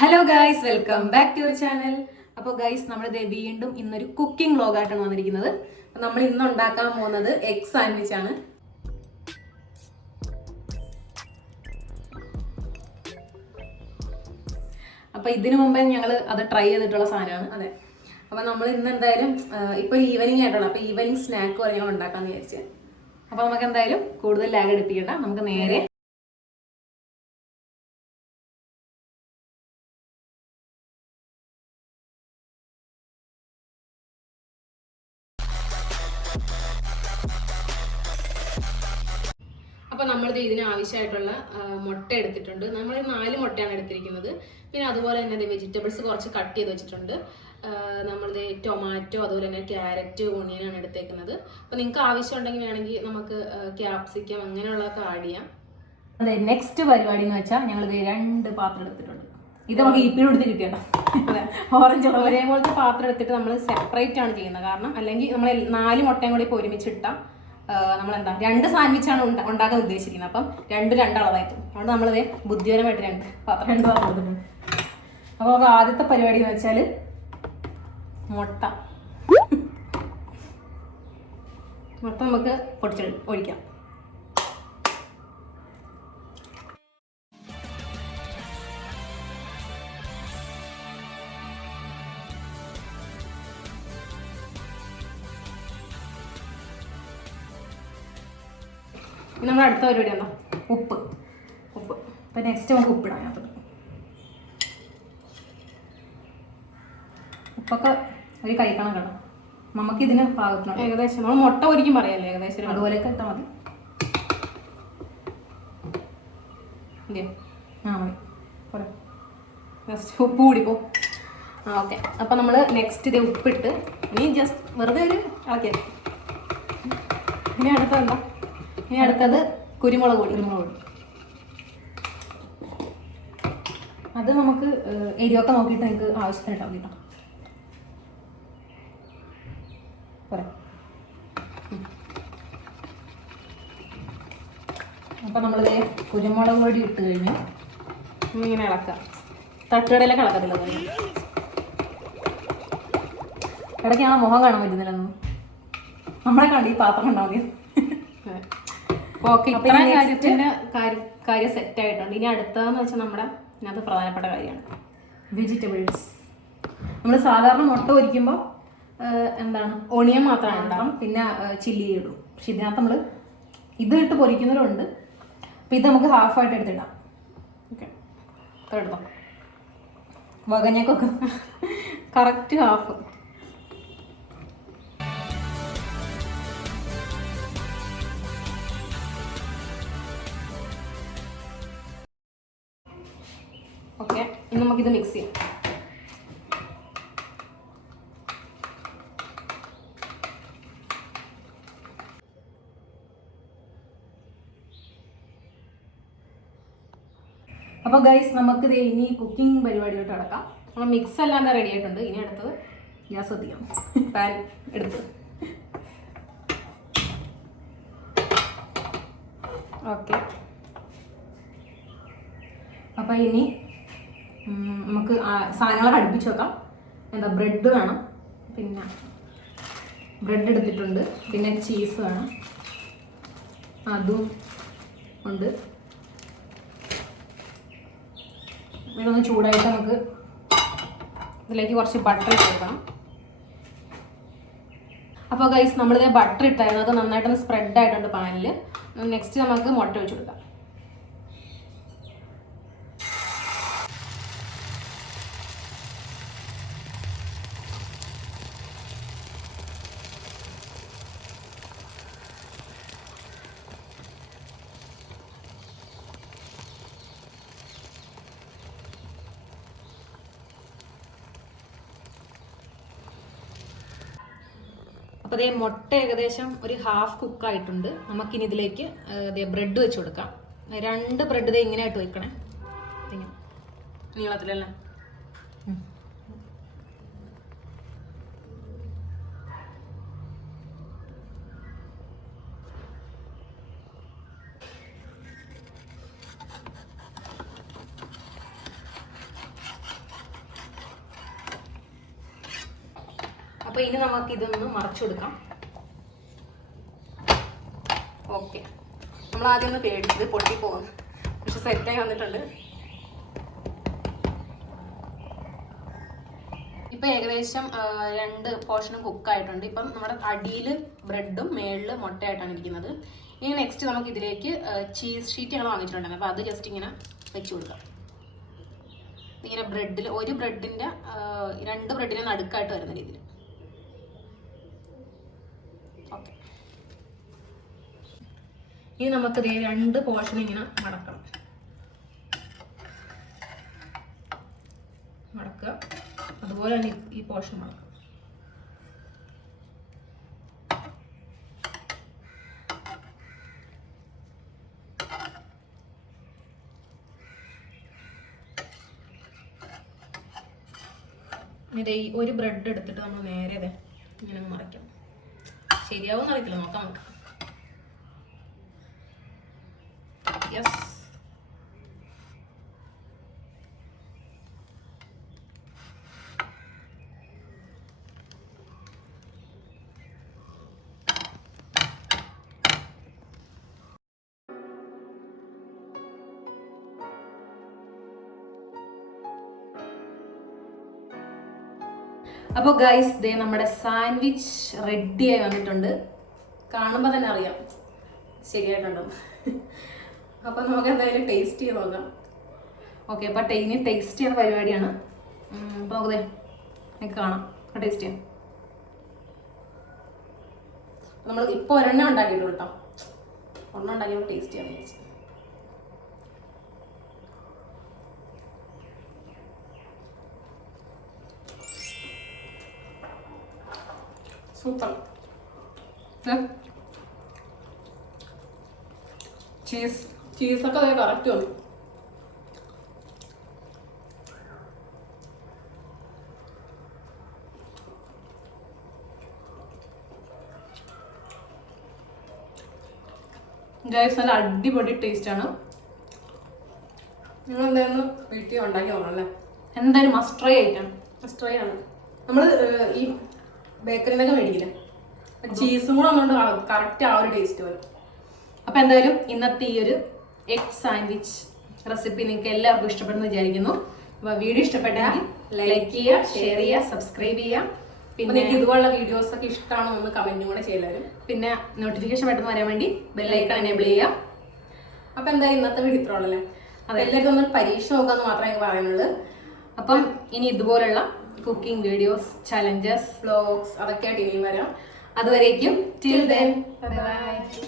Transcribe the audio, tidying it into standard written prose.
Hello guys, welcome back to your channel. അപ്പോൾ guys, നമ്മൾ വീണ്ടും ഇന്നൊരു കുക്കിംഗ് വ്ലോഗായിട്ടാണ് വന്നിരിക്കുന്നത്. നമ്മൾ ഇന്ന് ഉണ്ടാക്കാൻ പോകുന്നത് എഗ് സാൻഡ്വിച്ച് ആണ്. അപ്പോൾ ഇതിനു മുമ്പേ ഞങ്ങൾ അത് ട്രൈ ചെയ്തിട്ടുള്ള സാധനമാണ്. അതെ, അപ്പോൾ നമ്മൾ ഇന്ന് എന്തായാലും ഇപ്പോൾ ഈവനിങ് ആയിട്ടുള്ള, അപ്പോൾ ഈവനിങ് സ്നാക്ക് പോലെ ഞങ്ങൾ ഉണ്ടാക്കാമെന്ന് വിചാരിച്ചു. അപ്പോൾ നമുക്ക് എന്തായാലും കൂടുതൽ ലാഗ് എടുപ്പിക്കണ്ട, നമുക്ക് നേരെ അപ്പോൾ നമ്മളിത് ഇതിന് ആവശ്യമായിട്ടുള്ള മുട്ട എടുത്തിട്ടുണ്ട്. നമ്മൾ 4 മുട്ടയാണ് എടുത്തിരിക്കുന്നത്. പിന്നെ അതുപോലെ തന്നെ വെജിറ്റബിൾസ് കുറച്ച് കട്ട് ചെയ്ത് വെച്ചിട്ടുണ്ട്. നമ്മളിത് ടൊമാറ്റോ, അതുപോലെ തന്നെ ക്യാരറ്റ്, ഓണിയനാണ് എടുത്തേക്കുന്നത്. അപ്പോൾ നിങ്ങൾക്ക് ആവശ്യമുണ്ടെങ്കിൽ വേണമെങ്കിൽ നമുക്ക് ക്യാപ്സിക്കം അങ്ങനെയുള്ളതൊക്കെ ആഡ് ചെയ്യാം. അതെ, നെക്സ്റ്റ് പരിപാടി എന്ന് വെച്ചാൽ ഞങ്ങളിത് 2 പാത്രം എടുത്തിട്ടുണ്ട്. ഇത് നമുക്ക് ഇപ്പിടുത്ത് കിട്ടിയതാണ്. ഓറഞ്ച് ഒരേപോലത്തെ പാത്രം എടുത്തിട്ട് നമ്മൾ സെപ്പറേറ്റ് ആണ് ചെയ്യുന്നത്. കാരണം അല്ലെങ്കിൽ നമ്മൾ 4 മുട്ടയും കൂടി ഇപ്പോൾ ഒരുമിച്ചിട്ടാൽ നമ്മളെന്താ 2 സാൻഡ്വിച്ചാണ് ഉണ്ടാക്കാൻ ഉദ്ദേശിക്കുന്നത്. അപ്പം 2 അളവായിട്ടു. അതുകൊണ്ട് നമ്മളിത് ബുദ്ധിപരമായിട്ട് 2 പാത്രം കൊടുത്തിട്ടുണ്ട്. അപ്പോൾ നമുക്ക് ആദ്യത്തെ പരിപാടി എന്ന് വെച്ചാൽ മുട്ട നമുക്ക് ഒഴിക്കാം. നമ്മൾ അടുത്ത പരിപാടി എന്താ, ഉപ്പ്. അപ്പം നെക്സ്റ്റ് നമുക്ക് ഉപ്പിടാം. അതിനകത്ത് ഉപ്പൊക്കെ ഒരു കൈക്കണം കേട്ടോ. നമുക്കിതിന് പാകത്തിനാണ് ഏകദേശം, നമ്മൾ മുട്ട ഒരിക്കും പറയല്ലേ, ഏകദേശം അതുപോലെയൊക്കെ ഇട്ടാൽ മതി. ഇല്ലേ? മതി പോരാ, ജസ്റ്റ് ഉപ്പ് കൂടിപ്പോ. ഓക്കെ. അപ്പം നമ്മൾ നെക്സ്റ്റ് ഇത് ഉപ്പിട്ട് ഇനി ജസ്റ്റ് വെറുതെ ഒരു ആക്കിയത്. ഇനി അടുത്തത് എന്താ? ഇനി അടുത്തത് കുരുമുളക് പൊടി. അത് നമുക്ക് എരിവൊക്കെ നോക്കിയിട്ട് നിങ്ങൾക്ക് ആവശ്യത്തിനിട്ടാൽ മതി. പോരാ. അപ്പം നമ്മളിത് കുരുമുളക് പൊടി ഇട്ട് കഴിഞ്ഞ് ഇങ്ങനെ ഇളക്കാം. തട്ടുകടയിലൊക്കെ ഇളക്കത്തില്ല. ഇടയ്ക്ക് ഞങ്ങളെ മുഖം കാണാൻ പറ്റുന്നില്ലെന്ന്. നമ്മളെ കണ്ട് ഈ പാത്രം കണ്ടാൽ മതി. ഓക്കെ, ഇത്രയും കാര്യം സെറ്റ് ആയിട്ടുണ്ട്. ഇനി അടുത്തതെന്ന് വെച്ചാൽ നമ്മുടെ ഇതിനകത്ത് പ്രധാനപ്പെട്ട കാര്യമാണ് വെജിറ്റബിൾസ്. നമ്മൾ സാധാരണ മുട്ട പൊരിക്കുമ്പോൾ എന്താണ് ഓണിയൻ മാത്രമാണ് ഉണ്ടാകും, പിന്നെ ചില്ലി ഇടും. പക്ഷെ ഇതിനകത്ത് നമ്മൾ ഇത് ഇട്ട് പൊരിക്കുന്നവരുണ്ട്. അപ്പം ഇത് നമുക്ക് ഹാഫായിട്ട് എടുത്തിടാം. ഓക്കെ, അത്ര എടുത്തോ. വകഞ്ഞേക്കൊക്കെ കറക്റ്റ് ഹാഫ്. ഓക്കെ, ഇനി നമുക്കിത് മിക്സ് ചെയ്യാം. അപ്പോൾ ഗൈസ്, നമുക്കിത് ഇനി കുക്കിംഗ് പരിപാടിയിലോട്ട് കിടക്കാം. നമ്മൾ മിക്സ് എല്ലാം റെഡി ആയിട്ടുണ്ട്. ഇനി അടുത്തത് ഗ്യാസ് കത്തിക്കാം. പാൻ എടുത്ത് ഓക്കെ. അപ്പോൾ ഇനി നമുക്ക് സാധനങ്ങളൊക്കെ അടുപ്പിച്ച് വെക്കാം. എന്താ, ബ്രെഡ് വേണം. പിന്നെ ബ്രെഡ് എടുത്തിട്ടുണ്ട്. പിന്നെ ചീസ് വേണം, അതും ഉണ്ട്. ഇതൊന്ന് ചൂടായിട്ട് നമുക്ക് ഇതിലേക്ക് കുറച്ച് ബട്ടർ ഇട്ട് കൊടുക്കണം. അപ്പോൾ ഗൈസ്, നമ്മളിത് ബട്ടർ ഇട്ടായിരുന്നു. അത് നന്നായിട്ടൊന്ന് സ്പ്രെഡ് ആയിട്ടുണ്ട് പാനിൽ. നെക്സ്റ്റ് നമുക്ക് മുട്ട ഒഴിച്ച് കൊടുക്കാം. അപ്പോൾ അതേ മുട്ട ഏകദേശം ഒരു ഹാഫ് കുക്കായിട്ടുണ്ട്. നമുക്കിനി ഇതിലേക്ക് ബ്രെഡ് വെച്ച് കൊടുക്കാം. 2 ബ്രെഡ് ഇതേ ഇങ്ങനെ ആയിട്ട് വെക്കണേ, നീളത്തിലല്ലേ. അപ്പോൾ ഇനി നമുക്ക് ഇതൊന്ന് മറച്ചു കൊടുക്കാം. ഓക്കെ, നമ്മൾ ആദ്യം ഒന്ന് പേടിച്ചത് പൊട്ടിപ്പോകുന്നു, പക്ഷെ സെറ്റായി വന്നിട്ടുണ്ട്. ഇപ്പം ഏകദേശം 2 പോർഷനും കുക്കായിട്ടുണ്ട്. ഇപ്പം നമ്മുടെ അടിയിൽ ബ്രെഡും മേളിൽ മുട്ടയായിട്ടാണ് ഇരിക്കുന്നത്. ഇനി നെക്സ്റ്റ് നമുക്ക് ഇതിലേക്ക് ചീസ് ഷീറ്റ് ഞങ്ങൾ വാങ്ങിച്ചിട്ടുണ്ടായിരുന്നു. അപ്പോൾ അത് ജസ്റ്റ് ഇങ്ങനെ വെച്ച് കൊടുക്കാം. ഇങ്ങനെ ബ്രെഡിൽ ഒരു ബ്രെഡിൻ്റെ 2 ബ്രെഡിനെ നടുക്കായിട്ട് വരുന്ന രീതിയിൽ. ഓക്കെ, ഇനി നമുക്ക് ഇതേ 2 പോർഷൻ ഇങ്ങനെ മടക്കണം. മടക്കുക, അതുപോലെ തന്നെ ഈ പോർഷൻ മടക്കുക. ഇതേ ഒരു ബ്രെഡ് എടുത്തിട്ട് നമ്മൾ നേരെ അതെ ഇങ്ങനെ മറയ്ക്കാം. ശരിയാവും അറിയത്തില്ല, നോക്കാം നമുക്ക്. യെസ്, അപ്പോൾ ഗൈസ് ദേ നമ്മുടെ സാൻഡ്വിച്ച് റെഡിയായി വന്നിട്ടുണ്ട്. കാണുമ്പോൾ തന്നെ അറിയാം ശരിയായിട്ടുണ്ടോ. അപ്പോൾ നമുക്ക് എന്തായാലും ടേസ്റ്റ് ചെയ്ത് നോക്കാം. ഓക്കെ, അപ്പോൾ ഇനി ടേസ്റ്റ് ചെയ്യുന്ന പരിപാടിയാണ്. അപ്പോൾ നമുക്കതേ എനിക്ക് കാണാം, ടേസ്റ്റ് ചെയ്യാം. നമ്മൾ ഇപ്പോൾ ഒരെണ്ണം ഉണ്ടാക്കിയിട്ടുള്ളൂ കേട്ടോ. ഒരെണ്ണം ഉണ്ടാക്കിയപ്പോൾ ടേസ്റ്റ് ചെയ്യാൻ വിചാരിച്ചു. സൂപ്പർ. ചീസൊക്കെ അതേ കറക്റ്റ് വന്നു. ഗൈസ് നല്ല അടിപൊളി ടേസ്റ്റ് ആണ്. നിങ്ങൾ എന്തായാലും വീട്ടിൽ ഉണ്ടാക്കി നോക്കണം അല്ലേ? എന്തായാലും must try item. Must try ആണ്. നമ്മൾ ഈ ബേക്കറിന്നൊക്കെ മേടിക്കില്ല, ചീസും കൂടെ ഒന്നുകൊണ്ട് കറക്റ്റ് ആ ഒരു ടേസ്റ്റ് വരും. അപ്പോൾ എന്തായാലും ഇന്നത്തെ ഈ ഒരു എഗ് സാൻഡ്വിച്ച് റെസിപ്പി നിങ്ങൾക്ക് എല്ലാവർക്കും ഇഷ്ടപ്പെടുന്നു വിചാരിക്കുന്നു. അപ്പോൾ വീഡിയോ ഇഷ്ടപ്പെട്ടെങ്കിൽ ലൈക്ക് ചെയ്യുക, ഷെയർ ചെയ്യുക, സബ്സ്ക്രൈബ് ചെയ്യുക. പിന്നെ ഇതുപോലുള്ള വീഡിയോസ് ഒക്കെ ഇഷ്ടമാണോ നമ്മൾ കമൻറ്റും കൂടെ ചെയ്യലാരും. പിന്നെ നോട്ടിഫിക്കേഷൻ പെട്ടെന്ന് വരാൻ വേണ്ടി ബെല്ലൈക്കൺ എനേബിൾ ചെയ്യുക. അപ്പോൾ എന്തായാലും ഇന്നത്തെ വീഡിയോ ഇത്ര ഉള്ളല്ലേ. അത് എല്ലാവരും ഒന്ന് പരീക്ഷ നോക്കാമെന്ന് മാത്രമേ എനിക്ക് പറയാനുള്ളൂ. അപ്പം ഇനി ഇതുപോലുള്ള കുക്കിംഗ് വീഡിയോസ്, ചലഞ്ചസ്, വ്ലോഗ്സ് അതൊക്കെയായിട്ട് ഇനിയും വരാം. അതുവരേക്കും ടിൽ ദെൻ ബൈ ബൈ.